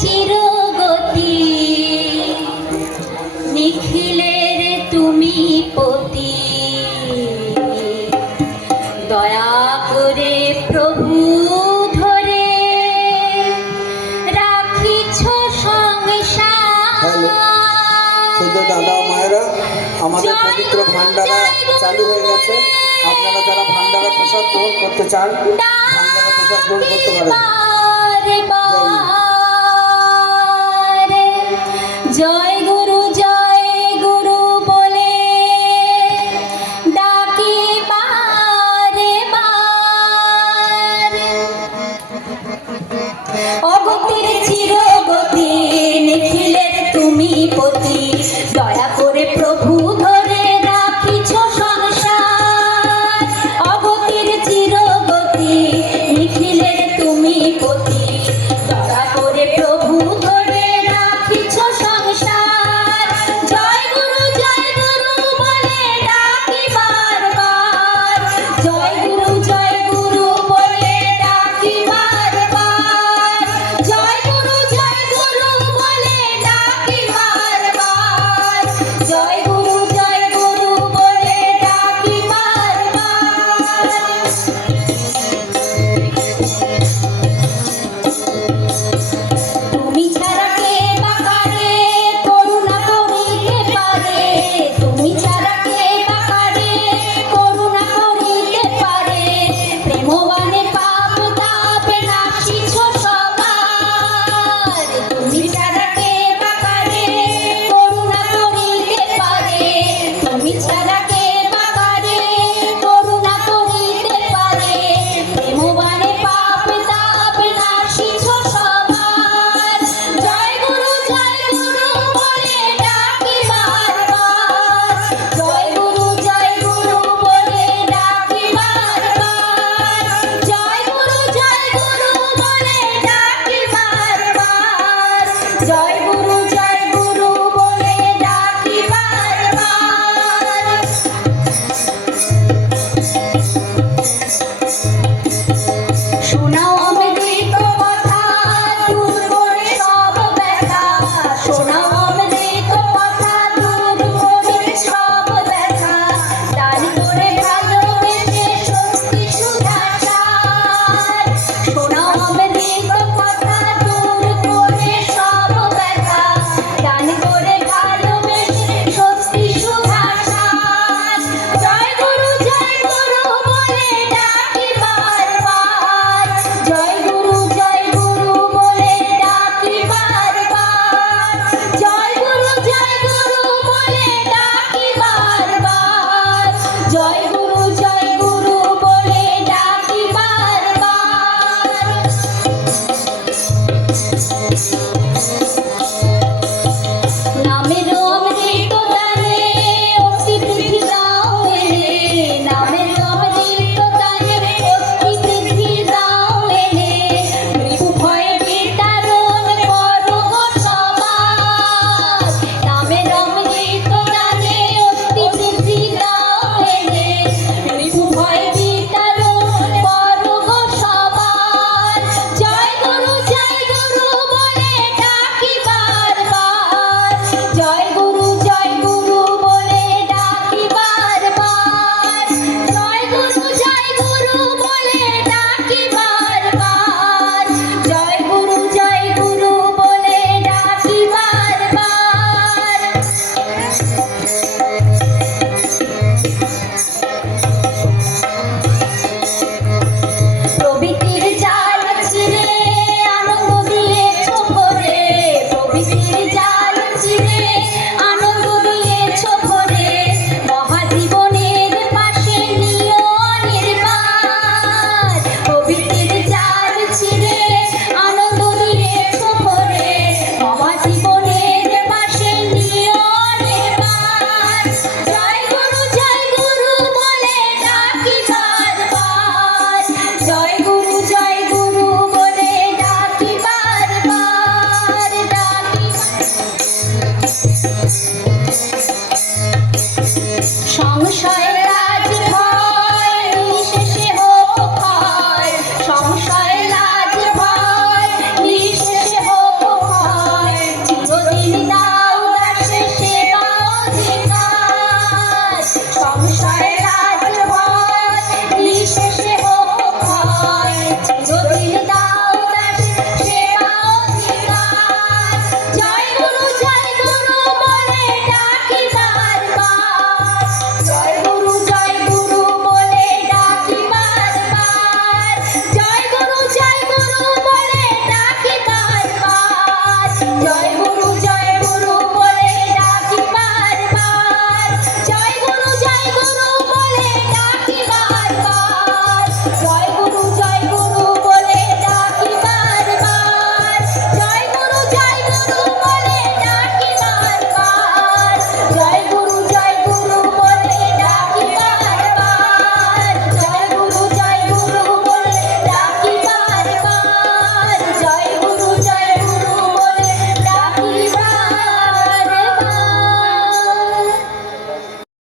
চিরগতি। নিখিলের তুমি পতি। দয়া করে প্রভু ধরে রাখিছ সংসার। দাদা মায়েরা আমাদের পবিত্র ভান্ডারা চালু হয়ে গেছে। আপনারা যারা ভান্ডারা প্রসাদ গ্রহণ করতে চান ভান্ডারা প্রসাদ গ্রহণ করতে পারেন। joy.